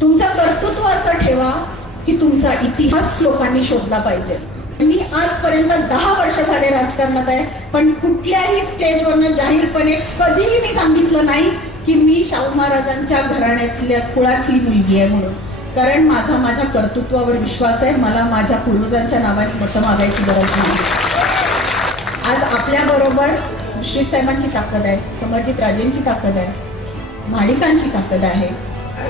तुमचं कर्तृत्व असं ठेवा की तुमचा इतिहास लोकांनी शोधला पाहिजे। मी आजपर्यंत 10 वर्ष झाले राजकारणात आहे, पण कुठल्याही स्टेजवरनं जाहीरपणे कधीही मी सांगितलं नाही की मी शाहू महाराजांच्या घराण्यातल्या कुळातली मुलगी आहे म्हणून, कारण माझ्या कर्तृत्वावर विश्वास आहे। मला माझ्या पूर्वजांच्या नावाने मतं मागायची गरज नाही। आज आपल्या बरोबर मुश्रीफ साहेबांची ताकद आहे, समरजित राजेंची ताकद आहे, माडिकांची ताकद आहे,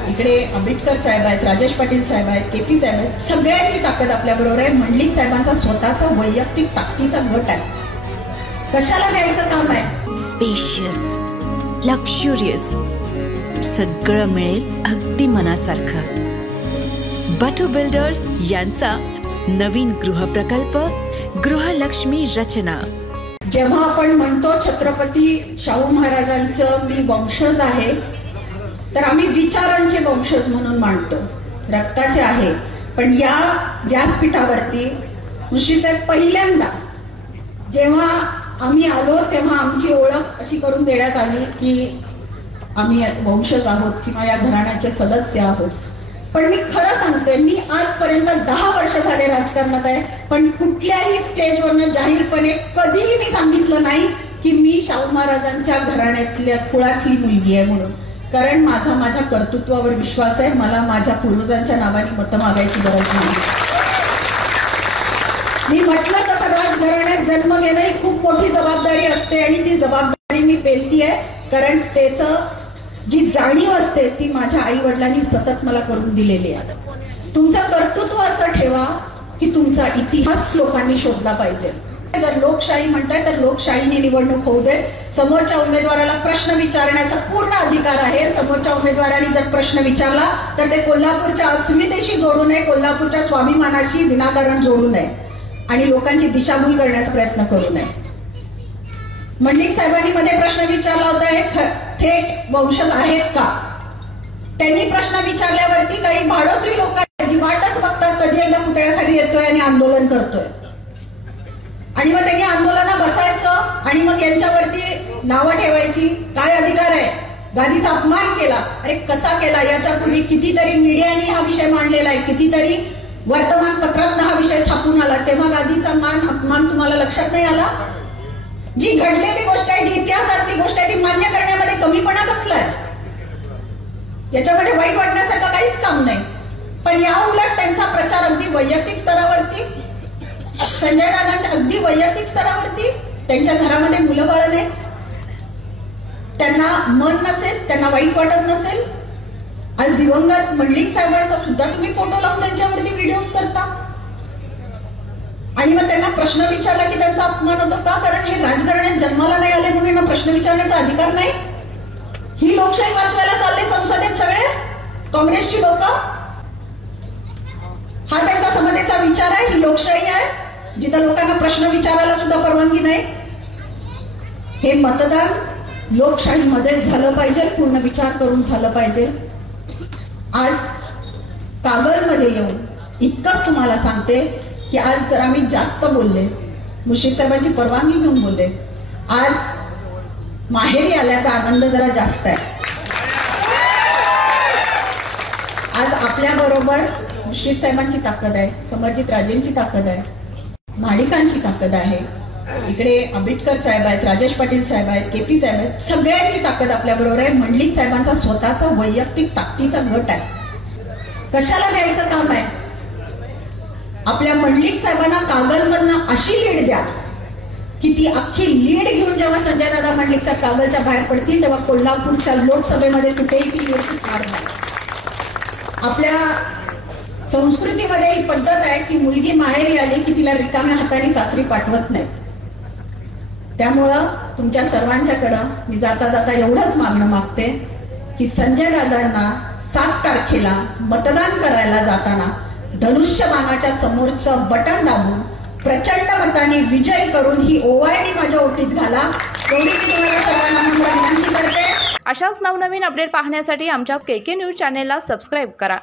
इकडे आंबेडकर साहेब आहेत, राजेश पाटील साहेब आहेत, केपी साहेब आहेत, सगळ्यांची ताकद आपल्या बरोबर आहे। मंडलिक साहेबांचा स्वतःचा वैयक्तिक ताकदीचा गट आहे। कशाला घ्यायचं काम आहे? स्पेशियस, लक्झुरियस, सगळं मिळेल अगदी मनासारखं। बटू बिल्डर्स यांचा नवीन गृहप्रकल्प गृहलक्ष्मी रचना। जेव्हा आपण म्हणतो छत्रपती शाहू महाराजांचं मी वंशज आहे, तर आम्ही विचारांचे वंशज म्हणून मानतो, रक्ताचे आहे। पण या व्यासपीठावरती मुश्रीफ साहेब पहिल्यांदा जेव्हा आम्ही आलो तेव्हा आमची ओळख अशी करून देण्यात आली की आम्ही वंशज आहोत किंवा या घराण्याचे सदस्य आहोत। पण मी खरं सांगते, मी आजपर्यंत 10 वर्ष झाले राजकारणात आहे, पण कुठल्याही स्टेजवरनं जाहीरपणे कधीही मी सांगितलं नाही की मी शाहू महाराजांच्या घराण्यातल्या कुळातली मुलगी आहे म्हणून, कारण माझ्या कर्तृत्वावर विश्वास आहे। मला माझ्या पूर्वजांच्या नावाने मतं मागायची गरज नाही। मी म्हटलं तसं राजघराण्यात जन्म घेणं ही खूप मोठी जबाबदारी असते आणि ती जबाबदारी मी पेलती आहे, कारण त्याचं जी जाणीव असते ती माझ्या आई वडिलांनी सतत मला करून दिलेली आहे। तुमचं कर्तृत्व असं ठेवा की तुमचा इतिहास लोकांनी शोधला पाहिजे। जर लोकशाही म्हणताय तर लोकशाहीने निवडणूक होऊ दे। समोरच्या उमेदवाराला प्रश्न विचारण्याचा पूर्ण अधिकार आहे। समोरच्या उमेदवाराने जर प्रश्न विचारला तर ते कोल्हापूरच्या अस्मितेशी जोडू नये, कोल्हापूरच्या स्वाभिमानाशी विनाकारण जोडू नये आणि लोकांची दिशाभूल करण्याचा प्रयत्न करू नये। मंडलिक साहेबांनी मध्ये प्रश्न विचारला होता, हे थेट वंशज आहेत का? त्यांनी प्रश्न विचारल्यावरती काही भाडोत्री लोक जी वाटच बघतात कधी एकदा पुतळ्याखाली येतोय आणि आंदोलन करतोय, आणि मग त्यांनी आंदोलनात बसायचं आणि मग यांच्यावरती नावं ठेवायची। काय अधिकार आहे? गादीचा अपमान केला। अरे कसा केला? याच्यापूर्वी कितीतरी मीडियाने हा विषय मांडलेला आहे, कितीतरी वर्तमानपत्रात हा विषय छापून आला, तेव्हा गादीचा अपमान तुम्हाला लक्षात नाही आला? जी घडलेली गोष्ट आहे, जी इतिहासातली गोष्ट आहे, ती मान्य करण्यामध्ये कमीपणा बसलाय। याच्यामध्ये वाईट वाटण्यासारखं काहीच काम नाही। पण या उलट त्यांचा प्रचार अगदी वैयक्तिक स्तरावरती, संजय दादांच्या अगदी वैयक्तिक स्तरावरती, त्यांच्या घरामध्ये मुलं बाळ नाहीत, त्यांना मन नसेल, त्यांना वाईट वाटत नसेल। आज दिवंगत मंडलिक साहेबांचा सुद्धा तुम्ही फोटो लावून त्यांच्यावरती व्हिडिओज करता आणि मग त्यांना प्रश्न विचारला की त्यांचा अपमान होतो का? कारण हे राजकारणात जन्माला नाही आले म्हणून यांना प्रश्न विचारण्याचा अधिकार नाही। ही लोकशाही वाचवायला चालले संसदेत सगळे काँग्रेसची लोक। हा त्यांच्या समाजाचा विचार आहे, ही लोकशाही आहे जिथं लोकांना प्रश्न विचारायला सुद्धा परवानगी नाही। हे मतदान लोकशाहीमध्ये झालं पाहिजे, पूर्ण विचार करून झालं पाहिजे। आज कागलमध्ये येऊन इतकंच तुम्हाला सांगते की आज जरा मी जास्त बोलले, मुश्रीफ साहेबांची परवानगी घेऊन बोलले। आज माहेरी आल्याचा आनंद जरा जास्त आहे। आज आपल्या बरोबर मुश्रीफ साहेबांची ताकद आहे, समरजित राजेंची ताकद आहे, माडिकांची ताकद आहे, इकडे आंबेडकर साहेब आहेत, राजेश पाटील साहेब आहेत, केपी साहेब आहेत, सगळ्यांची ताकद आपल्या बरोबर आहे। मंडलिक साहेबांचा स्वतःचा वैयक्तिक ताकदीचा गट आहे। कशाला घ्यायचं काम आहे? आपल्या मंडलिक साहेबांना कागलमधनं अशी लीड द्या की ती अख्खी लीड घेऊन जेव्हा संजय दादा मंडलिक साहेब कागलच्या बाहेर पडतील तेव्हा कोल्हापूरच्या लोकसभेमध्ये कुठेही ती लीड टिकणार नाही। आपल्या संस्कृतीमध्ये ही पद्धत आहे की मुलगी माहेरी आली की तिला रिकाम्या हाताने सासरी पाठवत नाही। त्यामुळं तुमच्या सर्वांच्याकडं मी जाता जाता एवढंच मागणं मागते की संजय दादांना 7 तारखेला मतदान करायला जाताना धनुष्यबाणाच्या समोरचं बटन दाबून प्रचंड मताने विजय करून ही ओवाळणी माझ्या ओटीत घाला, एवढी मी तुम्हाला सर्वांना विनंती करते। अशाच नवनवीन अपडेट पाहण्यासाठी आमच्या KK न्यूज चॅनेलला सबस्क्राईब करा।